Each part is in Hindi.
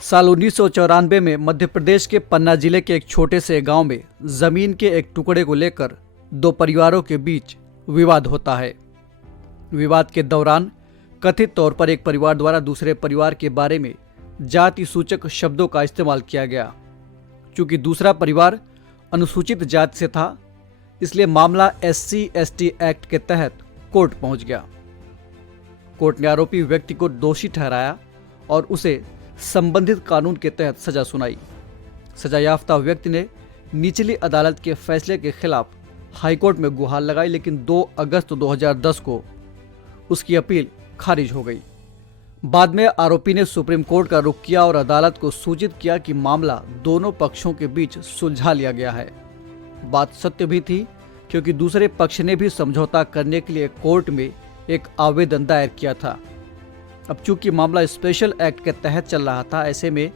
साल 1994 में मध्य प्रदेश के पन्ना जिले के एक छोटे से गांव में जमीन के एक टुकड़े को लेकर दो परिवारों के बीच विवाद होता है। विवाद के दौरान कथित तौर पर एक परिवार द्वारा दूसरे परिवार के बारे में जाति सूचक शब्दों का इस्तेमाल किया गया। चूंकि दूसरा परिवार अनुसूचित जाति से था, इसलिए मामला SC/ST एक्ट के तहत कोर्ट पहुंच गया। कोर्ट ने आरोपी व्यक्ति को दोषी ठहराया और उसे संबंधित कानून के तहत सजा सुनाई। सजायाफ्ता व्यक्ति ने निचली अदालत के फैसले के खिलाफ हाईकोर्ट में गुहार लगाई, लेकिन 2 अगस्त 2010 को उसकी अपील खारिज हो गई। बाद में आरोपी ने सुप्रीम कोर्ट का रुख किया और अदालत को सूचित किया कि मामला दोनों पक्षों के बीच सुलझा लिया गया है। बात सत्य भी थी, क्योंकि दूसरे पक्ष ने भी समझौता करने के लिए कोर्ट में एक आवेदन दायर किया था। अब चूंकि मामला स्पेशल एक्ट के तहत चल रहा था, ऐसे में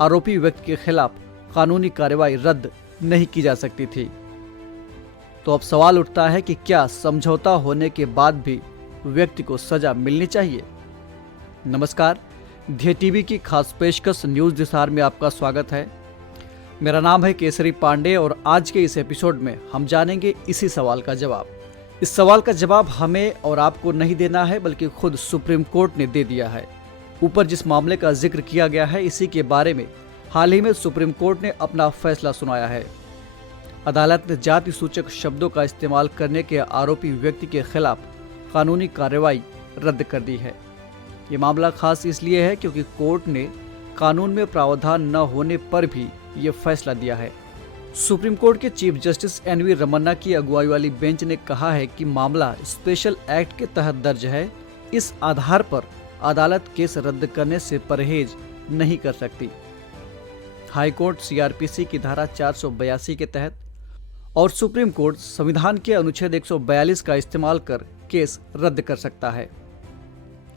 आरोपी व्यक्ति के खिलाफ कानूनी कार्रवाई रद्द नहीं की जा सकती थी। तो अब सवाल उठता है कि क्या समझौता होने के बाद भी व्यक्ति को सजा मिलनी चाहिए? नमस्कार, ध्येय टीवी की खास पेशकश न्यूज दिसार में आपका स्वागत है। मेरा नाम है केसरी पांडे और आज के इस एपिसोड में हम जानेंगे इसी सवाल का जवाब। इस सवाल का जवाब हमें और आपको नहीं देना है, बल्कि खुद सुप्रीम कोर्ट ने दे दिया है। ऊपर जिस मामले का जिक्र किया गया है, इसी के बारे में हाल ही में सुप्रीम कोर्ट ने अपना फैसला सुनाया है। अदालत ने जाति सूचक शब्दों का इस्तेमाल करने के आरोपी व्यक्ति के खिलाफ कानूनी कार्रवाई रद्द कर दी है। ये मामला खास इसलिए है क्योंकि कोर्ट ने कानून में प्रावधान न होने पर भी ये फैसला दिया है। सुप्रीम कोर्ट के चीफ जस्टिस NV रमन्ना की अगुवाई वाली बेंच ने कहा है कि मामला स्पेशल एक्ट के तहत दर्ज है। इस आधार पर अदालत केस रद्द करने से परहेज नहीं कर सकती। हाईकोर्ट CRPC की धारा 482 के तहत और सुप्रीम कोर्ट संविधान के अनुच्छेद 142 का इस्तेमाल कर केस रद्द कर सकता है।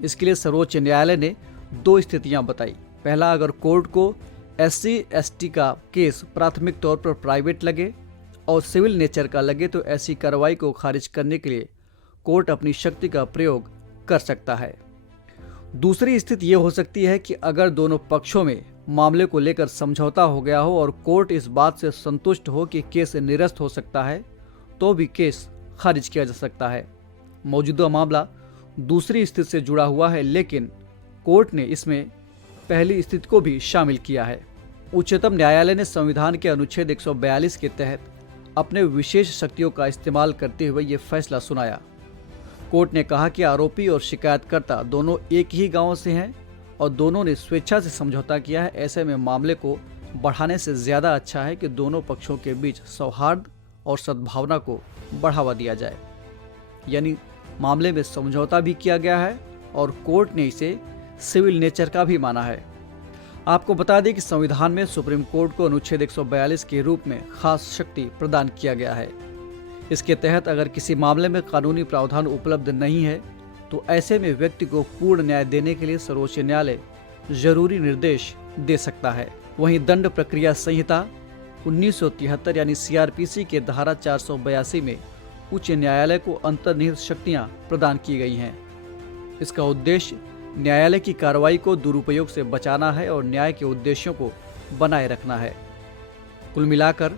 इसके लिए सर्वोच्च न्यायालय ने 2 स्थितियां बताई। पहला, अगर कोर्ट को SC/ST का केस प्राथमिक तौर पर प्राइवेट लगे और सिविल नेचर का लगे, तो ऐसी कार्रवाई को खारिज करने के लिए कोर्ट अपनी शक्ति का प्रयोग कर सकता है। दूसरी स्थिति ये हो सकती है कि अगर दोनों पक्षों में मामले को लेकर समझौता हो गया हो और कोर्ट इस बात से संतुष्ट हो कि केस निरस्त हो सकता है, तो भी केस खारिज किया जा सकता है। मौजूदा मामला दूसरी स्थिति से जुड़ा हुआ है, लेकिन कोर्ट ने इसमें पहली स्थिति को भी शामिल किया है। उच्चतम न्यायालय ने संविधान के अनुच्छेद 142 के तहत अपने विशेष शक्तियों का इस्तेमाल करते हुए ये फैसला सुनाया। कोर्ट ने कहा कि आरोपी और शिकायतकर्ता दोनों एक ही गांव से हैं और दोनों ने स्वेच्छा से समझौता किया है। ऐसे में मामले को बढ़ाने से ज्यादा अच्छा है कि दोनों पक्षों के बीच सौहार्द और सद्भावना को बढ़ावा दिया जाए। यानी मामले में समझौता भी किया गया है और कोर्ट ने इसे सिविल नेचर का भी माना है। आपको बता दें कि संविधान में सुप्रीम कोर्ट को अनुच्छेद 142 के रूप में खास शक्ति प्रदान किया गया है। इसके तहत अगर किसी मामले में कानूनी प्रावधान उपलब्ध नहीं है, तो ऐसे में व्यक्ति को पूर्ण न्याय देने के लिए सर्वोच्च न्यायालय जरूरी निर्देश दे सकता है। वहीं दंड प्रक्रिया संहिता 1973 यानी CRPC के धारा 482 में उच्च न्यायालय को अंतर्निहित शक्तियां प्रदान की गई हैं। इसका उद्देश्य न्यायालय की कार्रवाई को दुरुपयोग से बचाना है और न्याय के उद्देश्यों को बनाए रखना है। कुल मिलाकर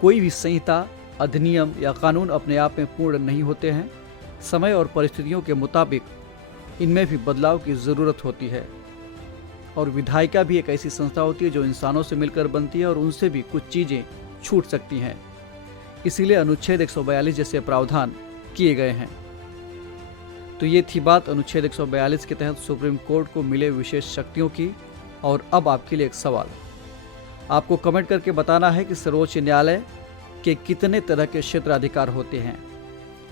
कोई भी संहिता, अधिनियम या कानून अपने आप में पूर्ण नहीं होते हैं। समय और परिस्थितियों के मुताबिक इनमें भी बदलाव की जरूरत होती है। और विधायिका भी एक ऐसी संस्था होती है जो इंसानों से मिलकर बनती है और उनसे भी कुछ चीजें छूट सकती हैं। इसीलिए अनुच्छेद 142 जैसे प्रावधान किए गए हैं। तो ये थी बात अनुच्छेद 142 के तहत सुप्रीम कोर्ट को मिले विशेष शक्तियों की। और अब आपके लिए एक सवाल, आपको कमेंट करके बताना है कि सर्वोच्च न्यायालय के कितने तरह के क्षेत्राधिकार होते हैं।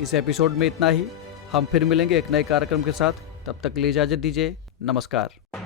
इस एपिसोड में इतना ही। हम फिर मिलेंगे एक नए कार्यक्रम के साथ। तब तक के लिए इजाजत दीजिए। नमस्कार।